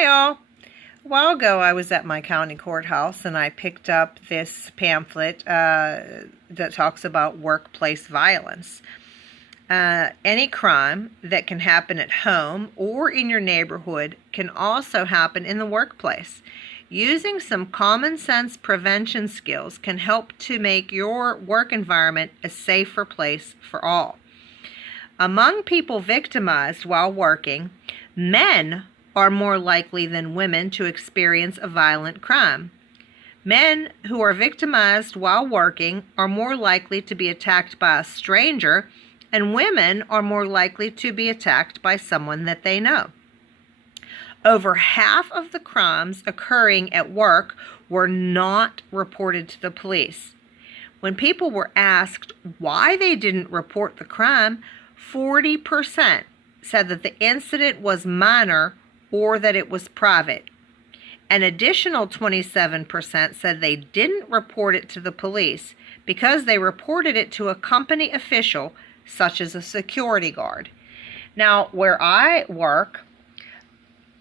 Hi all. A while ago I was at my county courthouse and I picked up this pamphlet that talks about workplace violence. Any crime that can happen at home or in your neighborhood can also happen in the workplace. Using some common sense prevention skills can help to make your work environment a safer place for all. Among people victimized while working, men are more likely than women to experience a violent crime. Men who are victimized while working are more likely to be attacked by a stranger, and women are more likely to be attacked by someone that they know. Over half of the crimes occurring at work were not reported to the police. When people were asked why they didn't report the crime, 40% said that the incident was minor or that it was private. An additional 27% said they didn't report it to the police because they reported it to a company official, such as a security guard. Now, where I work,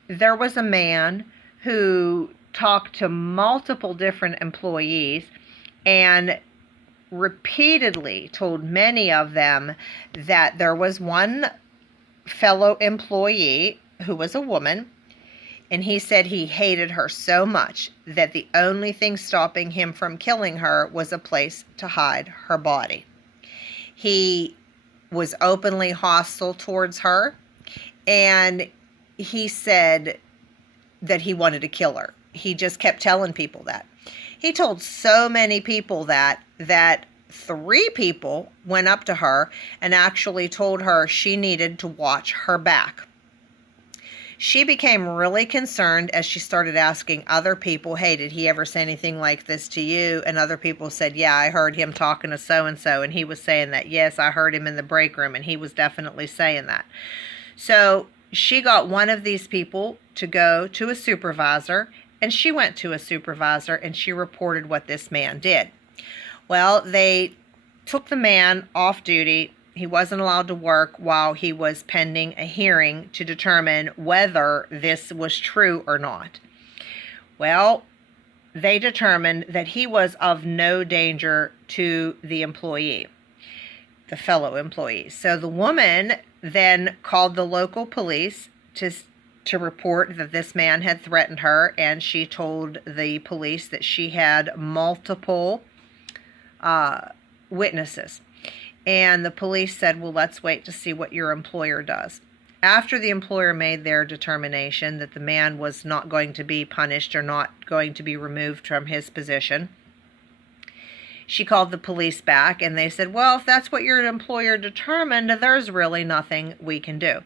there was a man who talked to multiple different employees and repeatedly told many of them that there was one fellow employee who was a woman, and he said he hated her so much that the only thing stopping him from killing her was a place to hide her body. He was openly hostile towards her, and he said that he wanted to kill her. He just kept telling people that. He told so many people that 3 people went up to her and actually told her she needed to watch her back. She became really concerned as she started asking other people, hey, did he ever say anything like this to you? And other people said, yeah, I heard him talking to so-and-so, and he was saying that. Yes, I heard him in the break room, and he was definitely saying that. So she got one of these people to go to a supervisor, and she went to a supervisor, and she reported what this man did. Well, they took the man off duty. He wasn't allowed to work while he was pending a hearing to determine whether this was true or not. Well, they determined that he was of no danger to the employee, the fellow employees. So the woman then called the local police to report that this man had threatened her, and she told the police that she had multiple witnesses. And the police said, well, let's wait to see what your employer does. After the employer made their determination that the man was not going to be punished or not going to be removed from his position, she called the police back, and they said, well, if that's what your employer determined, there's really nothing we can do.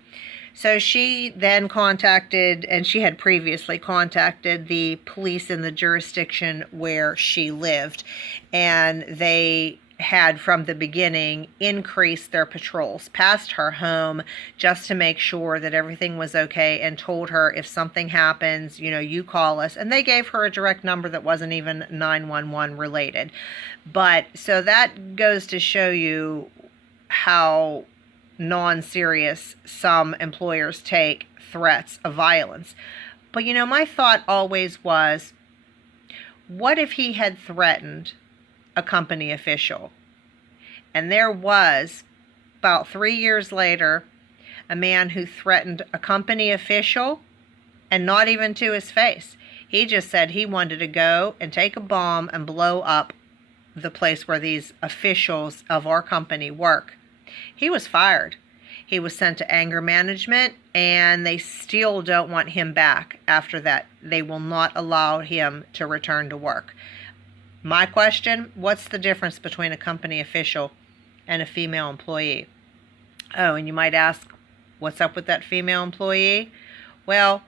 So she then contacted, and she had previously contacted the police in the jurisdiction where she lived, and they had from the beginning increased their patrols past her home just to make sure that everything was okay, and told her if something happens, you call us. And they gave her a direct number that wasn't even 911 related. But so that goes to show you how non-serious some employers take threats of violence. But my thought always was, what if he had threatened a company official? And there was, about 3 years later, a man who threatened a company official, and not even to his face. He just said he wanted to go and take a bomb and blow up the place where these officials of our company work. He was fired. He was sent to anger management, and they still don't want him back after that. They will not allow him to return to work. My question, what's the difference between a company official and a female employee? Oh, and you might ask, what's up with that female employee? Well,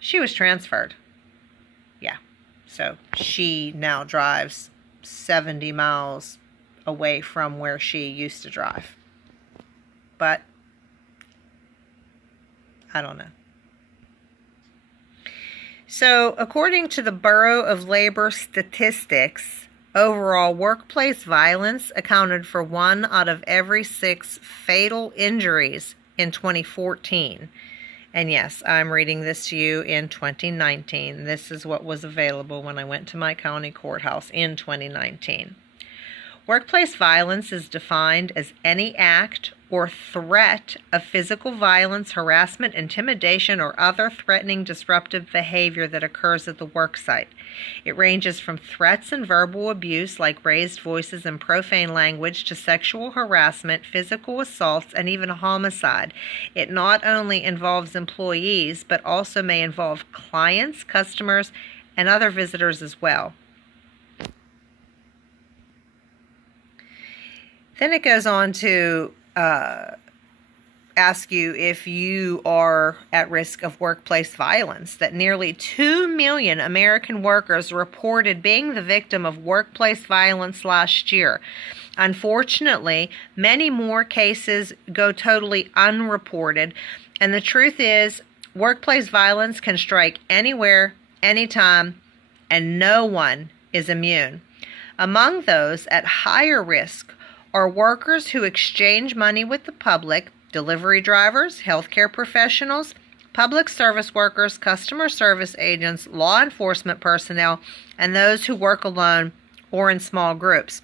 she was transferred. Yeah, so she now drives 70 miles away from where she used to drive. But I don't know. So, according to the Bureau of Labor Statistics, overall workplace violence accounted for 1 out of every 6 fatal injuries in 2014. And yes, I'm reading this to you in 2019. This is what was available when I went to my county courthouse in 2019. Workplace violence is defined as any act or threat of physical violence, harassment, intimidation, or other threatening, disruptive behavior that occurs at the worksite. It ranges from threats and verbal abuse like raised voices and profane language to sexual harassment, physical assaults, and even homicide. It not only involves employees, but also may involve clients, customers, and other visitors as well. Then it goes on to ask you if you are at risk of workplace violence, that nearly 2 million American workers reported being the victim of workplace violence last year. Unfortunately, many more cases go totally unreported, and the truth is, workplace violence can strike anywhere, anytime, and no one is immune. Among those at higher risk are workers who exchange money with the public, delivery drivers, healthcare professionals, public service workers, customer service agents, law enforcement personnel, and those who work alone or in small groups.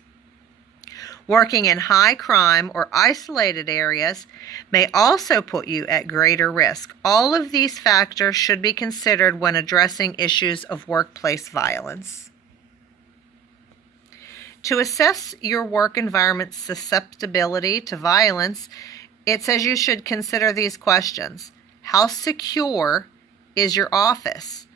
Working in high crime or isolated areas may also put you at greater risk. All of these factors should be considered when addressing issues of workplace violence. To assess your work environment's susceptibility to violence, it says you should consider these questions. How secure is your office?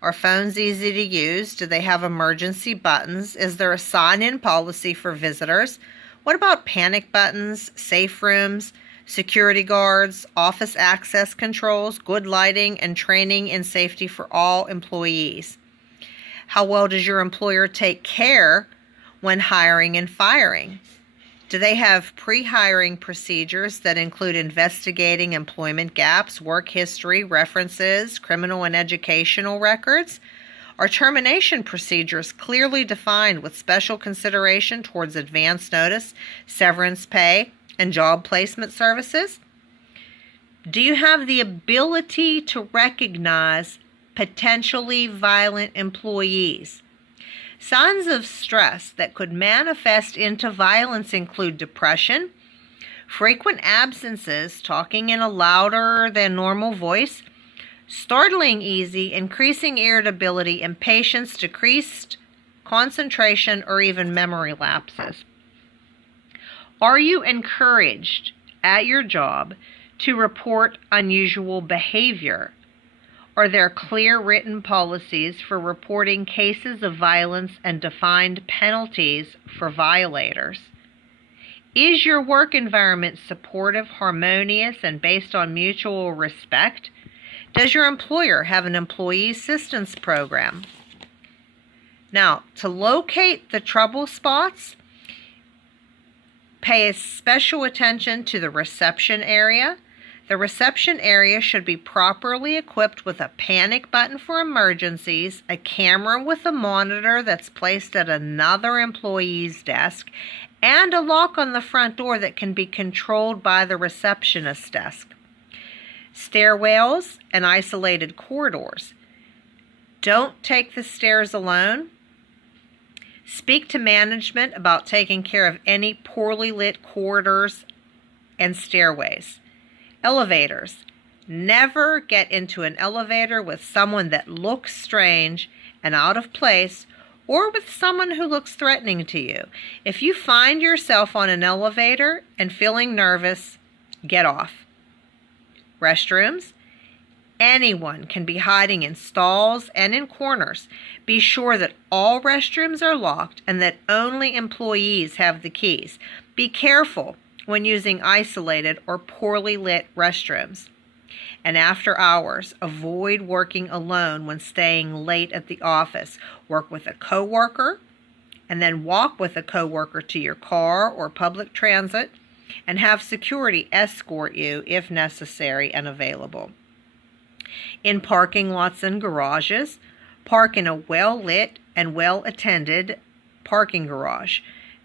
Are phones easy to use? Do they have emergency buttons? Is there a sign-in policy for visitors? What about panic buttons, safe rooms, security guards, office access controls, good lighting, and training in safety for all employees? How well does your employer take care when hiring and firing? Do they have pre-hiring procedures that include investigating employment gaps, work history, references, criminal and educational records? Are termination procedures clearly defined with special consideration towards advance notice, severance pay, and job placement services? Do you have the ability to recognize potentially violent employees? Signs of stress that could manifest into violence include depression, frequent absences, talking in a louder than normal voice, startling easy, increasing irritability, impatience, decreased concentration, or even memory lapses. Are you encouraged at your job to report unusual behavior? Are there clear written policies for reporting cases of violence and defined penalties for violators? Is your work environment supportive, harmonious, and based on mutual respect? Does your employer have an employee assistance program? Now, to locate the trouble spots, pay special attention to the reception area. The reception area should be properly equipped with a panic button for emergencies, a camera with a monitor that's placed at another employee's desk, and a lock on the front door that can be controlled by the receptionist's desk. Stairwells and isolated corridors. Don't take the stairs alone. Speak to management about taking care of any poorly lit corridors and stairways. Elevators. Never get into an elevator with someone that looks strange and out of place, or with someone who looks threatening to you. If you find yourself on an elevator and feeling nervous, get off. Restrooms. Anyone can be hiding in stalls and in corners. Be sure that all restrooms are locked and that only employees have the keys. Be careful when using isolated or poorly lit restrooms. And after hours, avoid working alone when staying late at the office. Work with a coworker, and then walk with a coworker to your car or public transit, and have security escort you if necessary and available. In parking lots and garages, park in a well-lit and well-attended parking garage.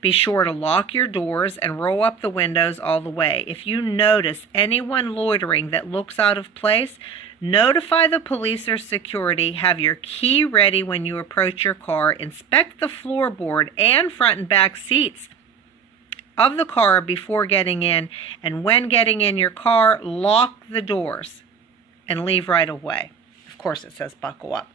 Be sure to lock your doors and roll up the windows all the way. If you notice anyone loitering that looks out of place, notify the police or security. Have your key ready when you approach your car. Inspect the floorboard and front and back seats of the car before getting in. And when getting in your car, lock the doors and leave right away. Of course, it says buckle up.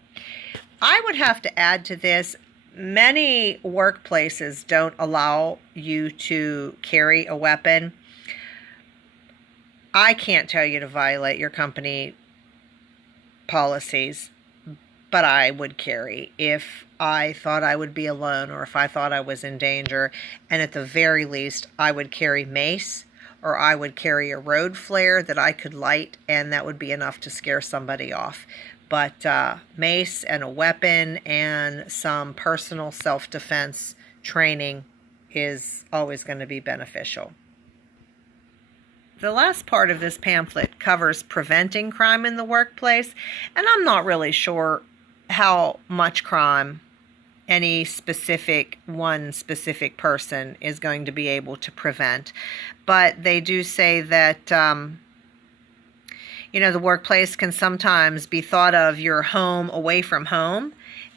I would have to add to this, many workplaces don't allow you to carry a weapon. I can't tell you to violate your company policies, but I would carry if I thought I would be alone or if I thought I was in danger. And at the very least, I would carry mace, or I would carry a road flare that I could light, and that would be enough to scare somebody off. But mace and a weapon and some personal self-defense training is always going to be beneficial. The last part of this pamphlet covers preventing crime in the workplace, and I'm not really sure how much crime any one specific person is going to be able to prevent. But they do say that the workplace can sometimes be thought of your home away from home.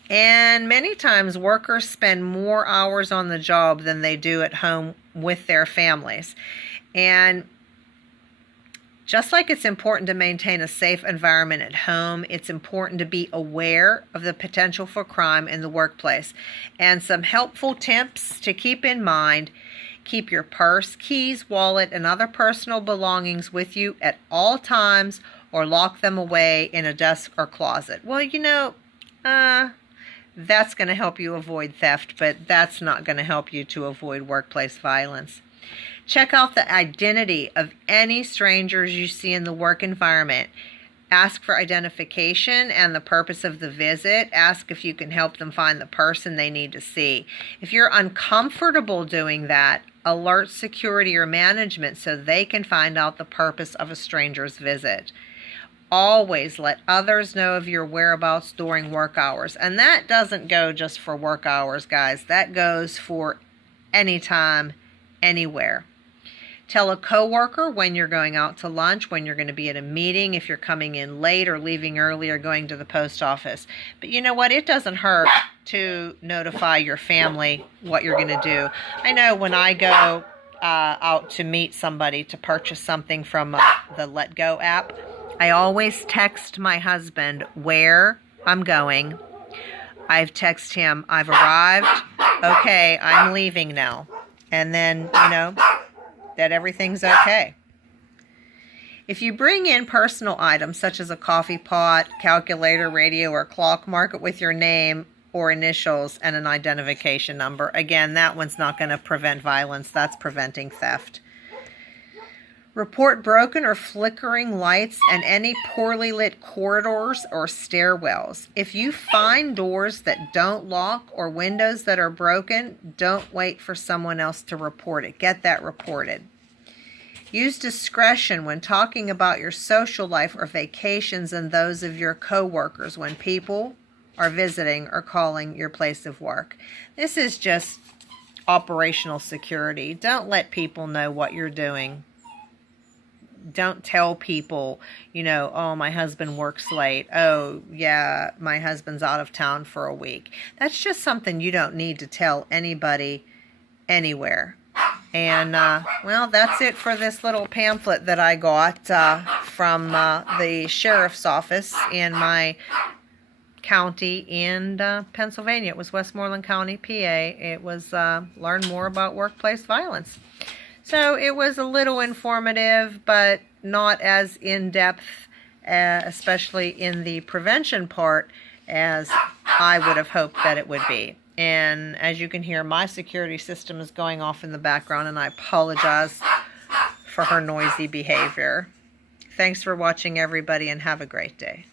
And many times workers spend more hours on the job than they do at home with their families. And just like it's important to maintain a safe environment at home, it's important to be aware of the potential for crime in the workplace. And some helpful tips to keep in mind: keep your purse, keys, wallet, and other personal belongings with you at all times, or lock them away in a desk or closet. Well, that's going to help you avoid theft, but that's not going to help you to avoid workplace violence. Check out the identity of any strangers you see in the work environment. Ask for identification and the purpose of the visit. Ask if you can help them find the person they need to see. If you're uncomfortable doing that, alert security or management so they can find out the purpose of a stranger's visit. Always let others know of your whereabouts during work hours. And that doesn't go just for work hours, guys. That goes for anytime, anywhere. Tell a coworker when you're going out to lunch, when you're going to be at a meeting, if you're coming in late or leaving early or going to the post office. But you know what? It doesn't hurt to notify your family what you're going to do. I know when I go out to meet somebody to purchase something from the Let Go app, I always text my husband where I'm going. I've texted him, I've arrived. Okay, I'm leaving now. And then, that everything's okay. If you bring in personal items such as a coffee pot, calculator, radio, or clock, mark it with your name or initials and an identification number. Again, that one's not going to prevent violence. That's preventing theft. Report broken or flickering lights and any poorly lit corridors or stairwells. If you find doors that don't lock or windows that are broken, don't wait for someone else to report it. Get that reported. Use discretion when talking about your social life or vacations and those of your coworkers when people are visiting or calling your place of work. This is just operational security. Don't let people know what you're doing. Don't tell people, oh, my husband works late. Oh, yeah, my husband's out of town for a week. That's just something you don't need to tell anybody anywhere. And, that's it for this little pamphlet that I got from the sheriff's office in my county in Pennsylvania. It was Westmoreland County, PA. It was Learn More About Workplace Violence. So it was a little informative, but not as in-depth, especially in the prevention part, as I would have hoped that it would be. And as you can hear, my security system is going off in the background, and I apologize for her noisy behavior. Thanks for watching, everybody, and have a great day.